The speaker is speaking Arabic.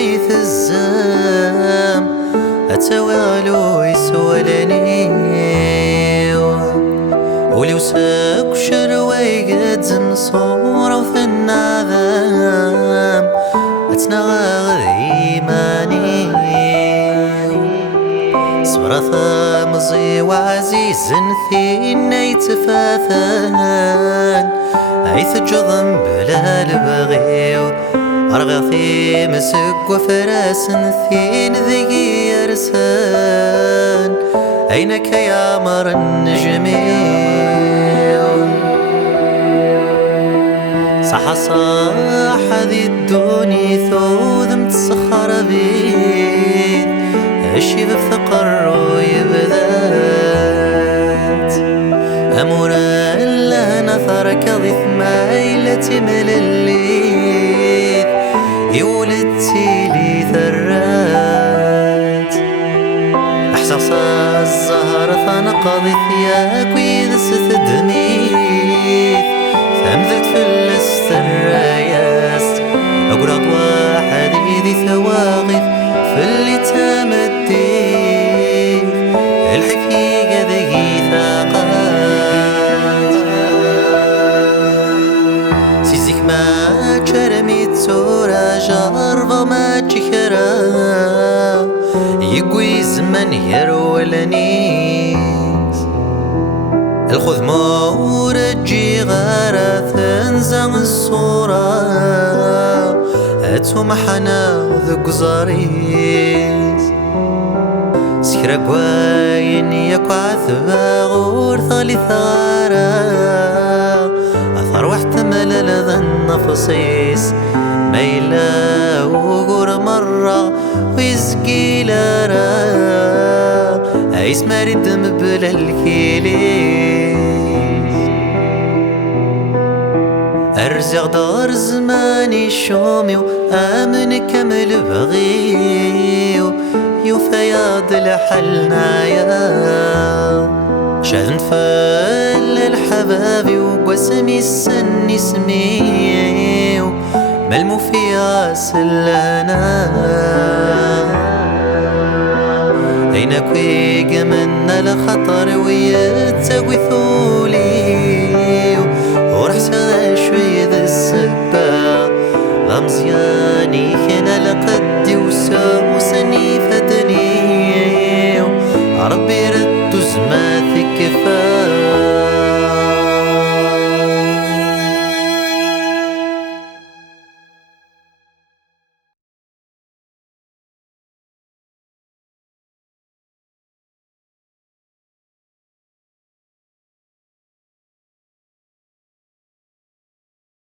ذيث الزام أتوالو يسولني ولو ساك شروي قد مصورة وفي النظام أتنغى إيماني صبرة مزي وعزيز ثين يتفاثان عيث جضم بلا البغي أرغثي مسك وفراس ثين ذي يرسان أينك يا مر النجمي صح صح ذي الدوني ثوذم تسخر بيت أشي بفقر ويبذات أمورا إلا نثرك ضيث مايلة ملليت يولدتي لي ثرات أحساس الزهر ثنقضي ثياك ويدس ثدميت ثمذت في الراياست أقول واحد ذي ثواغث في اللي تمديت الحقيقة ذي ثاقات سيزيك ما جرميت سورة جارفة ما تشكرا يقوي زمن يرولنيس الخذ مورجي غارة تنزع الصورة أتهم حنا ذق زاريس سكرا قواين يكو عثبا غور ثالي ثارا أثر واحتمل لذا النفسيس ميلا وغور مرة ويزقي لارا عيس مارد مبلا الكيليس أرزق دار زماني شومي وآمن كمل بغيو يفياض لحلنا يا شاذن فل الحبابي وقسمي السن اسميو ملمو في عسلنا أينك ويق من الخطر ويتسوي ثولي ورحسن شوي ذا السبا غمزياني هنا لقد وسام وسني فدني ربي رد زماثي كفاية